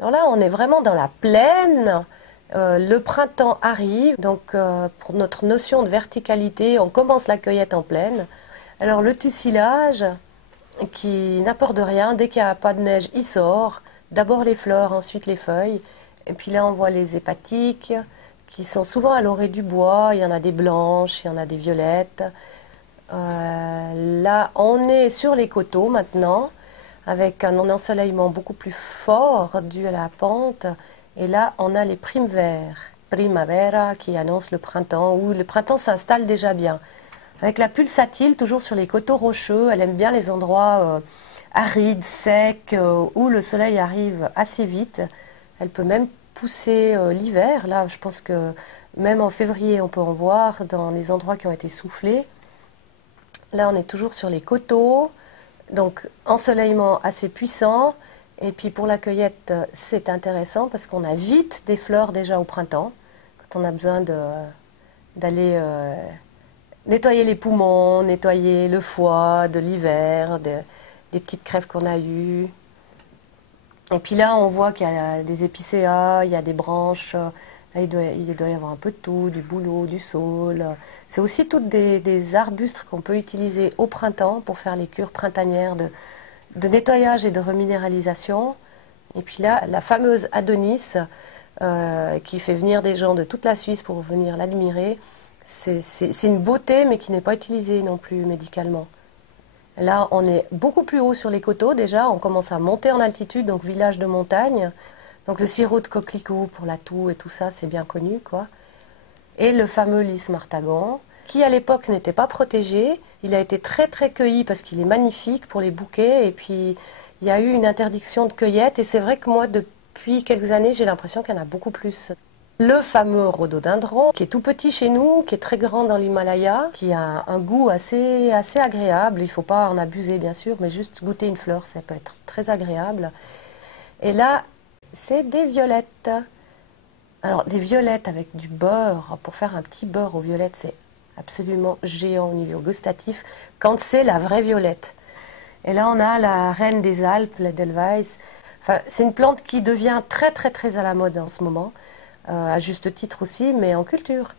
Alors là, on est vraiment dans la plaine. Le printemps arrive, donc pour notre notion de verticalité, on commence la cueillette en plaine. Alors le tussilage, qui n'apporte rien, dès qu'il n'y a pas de neige, il sort. D'abord les fleurs, ensuite les feuilles. Et puis là, on voit les hépatiques, qui sont souvent à l'orée du bois. Il y en a des blanches, il y en a des violettes. Là, on est sur les coteaux maintenant, avec un ensoleillement beaucoup plus fort dû à la pente. Et là, on a les primes verts, primavera, qui annoncent le printemps, où le printemps s'installe déjà bien. Avec la pulsatile, toujours sur les coteaux rocheux, elle aime bien les endroits arides, secs, où le soleil arrive assez vite. Elle peut même pousser l'hiver. Là, je pense que même en février, on peut en voir dans les endroits qui ont été soufflés. Là, on est toujours sur les coteaux, donc ensoleillement assez puissant. Et puis pour la cueillette, c'est intéressant parce qu'on a vite des fleurs déjà au printemps, quand on a besoin d'aller nettoyer les poumons, nettoyer le foie de l'hiver, des petites crèves qu'on a eues. Et puis là, on voit qu'il y a des épicéas, il y a des branches. Là, il doit y avoir un peu de tout, du bouleau, du saule. C'est aussi toutes des arbustes qu'on peut utiliser au printemps pour faire les cures printanières de nettoyage et de reminéralisation. Et puis là, la fameuse Adonis, qui fait venir des gens de toute la Suisse pour venir l'admirer, c'est une beauté, mais qui n'est pas utilisée non plus médicalement. Là, on est beaucoup plus haut sur les coteaux déjà, on commence à monter en altitude, donc village de montagne. Donc le sirop de coquelicot pour la toux et tout ça, c'est bien connu, quoi. Et le fameux lys martagan, qui à l'époque n'était pas protégé. Il a été très très cueilli parce qu'il est magnifique pour les bouquets. Et puis il y a eu une interdiction de cueillette. Et c'est vrai que moi, depuis quelques années, j'ai l'impression qu'il y en a beaucoup plus. Le fameux rhododendron, qui est tout petit chez nous, qui est très grand dans l'Himalaya, qui a un goût assez agréable. Il ne faut pas en abuser, bien sûr, mais juste goûter une fleur, ça peut être très agréable. Et là, c'est des violettes. Alors, des violettes avec du beurre, pour faire un petit beurre aux violettes, c'est absolument géant au niveau gustatif, quand c'est la vraie violette. Et là, on a la reine des Alpes, l'Edelweiss. Enfin, c'est une plante qui devient très très très à la mode en ce moment, à juste titre aussi, mais en culture.